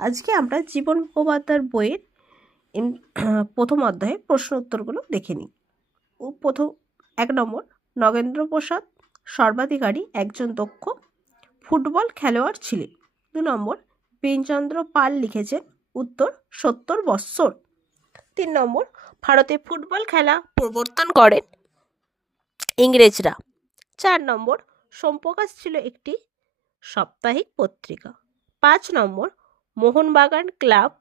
আজকে আমরা জীবন মুখোপাধ্যায়ের বইয়ের প্রথম অধ্যায়ে প্রশ্ন উত্তরগুলো দেখে নিই। প্রথম 1 নম্বর, নগেন্দ্র প্রসাদ সর্বাধিকারী একজন দক্ষ ফুটবল খেলোয়াড় ছিলেন। 2 নম্বর, বীণচন্দ্র পাল লিখেছেন। উত্তর 70 বৎসর। 3 নম্বর, ভারতে ফুটবল খেলা প্রবর্তন করেন ইংরেজরা। 4 নম্বর, সোমপ্রকাশ ছিল একটি সাপ্তাহিক পত্রিকা। 5 নম্বর, মোহনবাগান ক্লাব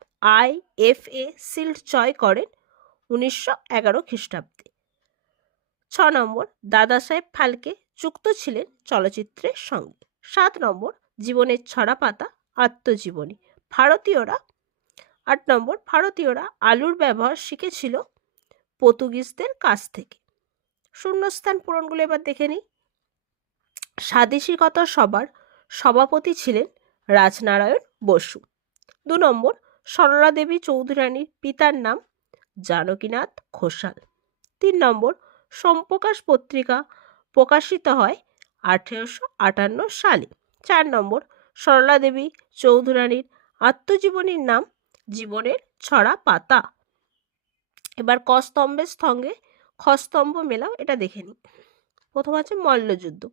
IFA শিল্ড জয় করেন 1911 খ্রিস্টাব্দে। 6 নম্বর, দাদা সাহেব ফালকে যুক্ত ছিলেন চলচ্চিত্রের সঙ্গে। 7 নম্বর, জীবনের ছড়া পাতা আত্মজীবনী ভারতীয়রা। 8 নম্বর, ভারতীয়রা আলুর ব্যবহার শিখেছিল পর্তুগিজদের কাছ থেকে। শূন্যস্থান পূরণগুলো এবার দেখে নিই। স্বাদেশিকতা সভার সভাপতি ছিলেন রাজনারায়ণ বসু। 2 নম্বর, সরলা দেবী চৌধুরানীর পিতার নাম জানকীনাথ ঘোষাল। 3 নম্বর, সোমপ্রকাশ পত্রিকা প্রকাশিত হয় 1858 সালে। 4 নম্বর, সরলা দেবী চৌধুরানীর আত্মজীবনীর নাম জীবনের ছড়া পাতা। এবার ক স্তম্ভের সঙ্গে খ স্তম্ভ মেলাও, এটা দেখে নিই। প্রথম আছে মল্লযুদ্ধ।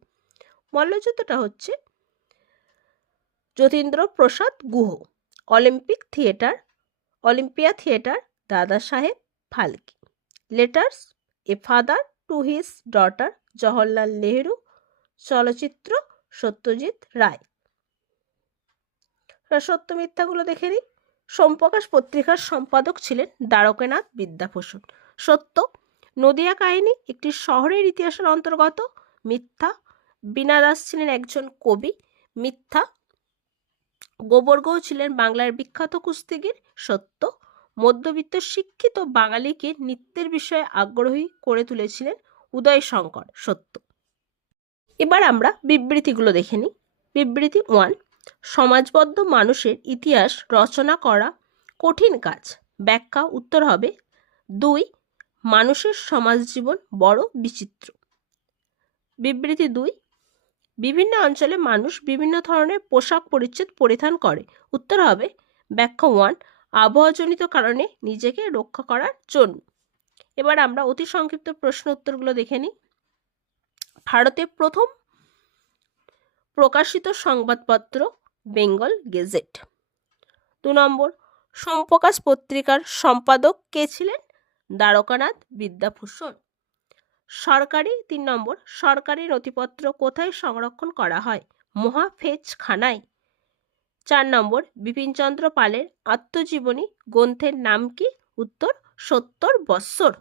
মল্লযুদ্ধটা হচ্ছে যতীন্দ্র প্রসাদ গুহ, অলিম্পিয়া থিয়েটার দাদা সাহেব Phalke, letters a father to his daughter Jawaharlal Nehru, চলচ্চিত্র সত্যজিৎ রায়। সত্য মিথ্যাগুলো দেখে নিই। সোমপ্রকাশ পত্রিকার সম্পাদক ছিলেন দ্বারকানাথ বিদ্যাভূষণ। সত্য, নদিয়া কাহিনী একটি শহরের ইতিহাসের অন্তর্গত। মিথ্যা, বীণা দাস ছিলেন একজন কবি। মিথ্যা, গোবর্গও ছিলেন বাংলার বিখ্যাত কুস্তিগীর। সত্য, মধ্যবিত্ত শিক্ষিত বাঙালিকে নৃত্যের বিষয়ে আগ্রহী করে তুলেছিলেন উদয় শঙ্কর। সত্য। এবার আমরা বিবৃতিগুলো দেখে নিই। বিবৃতি 1, সমাজবদ্ধ মানুষের ইতিহাস রচনা করা কঠিন কাজ। ব্যাখ্যা, উত্তর হবে 2, মানুষের সমাজ জীবন বড় বিচিত্র। বিবৃতি 2, বিভিন্ন অঞ্চলে মানুষ বিভিন্ন ধরনের পোশাক পরিচ্ছদ পরিধান করে। উত্তর হবে ব্যাখ্যা 1, আবহাওয়াজনিত কারণে নিজেকে রক্ষা করার জন্য। এবার আমরা অতি সংক্ষিপ্ত প্রশ্ন উত্তরগুলো দেখে নিই। ভারতে প্রথম প্রকাশিত সংবাদপত্র বেঙ্গল গেজেট। 2 নম্বর, সোমপ্রকাশ পত্রিকার সম্পাদক কে ছিলেন? দ্বারকানাথ বিদ্যাভূষণ। 3 নম্বর, সরকারি নথিপত্র কোথায় সংরক্ষণ করা হয়? মহাফেজখানায়। 4 নম্বর, বিপিনচন্দ্র পালের আত্মজীবনী গ্রন্থের নাম কি? উত্তর 70 বৎসর।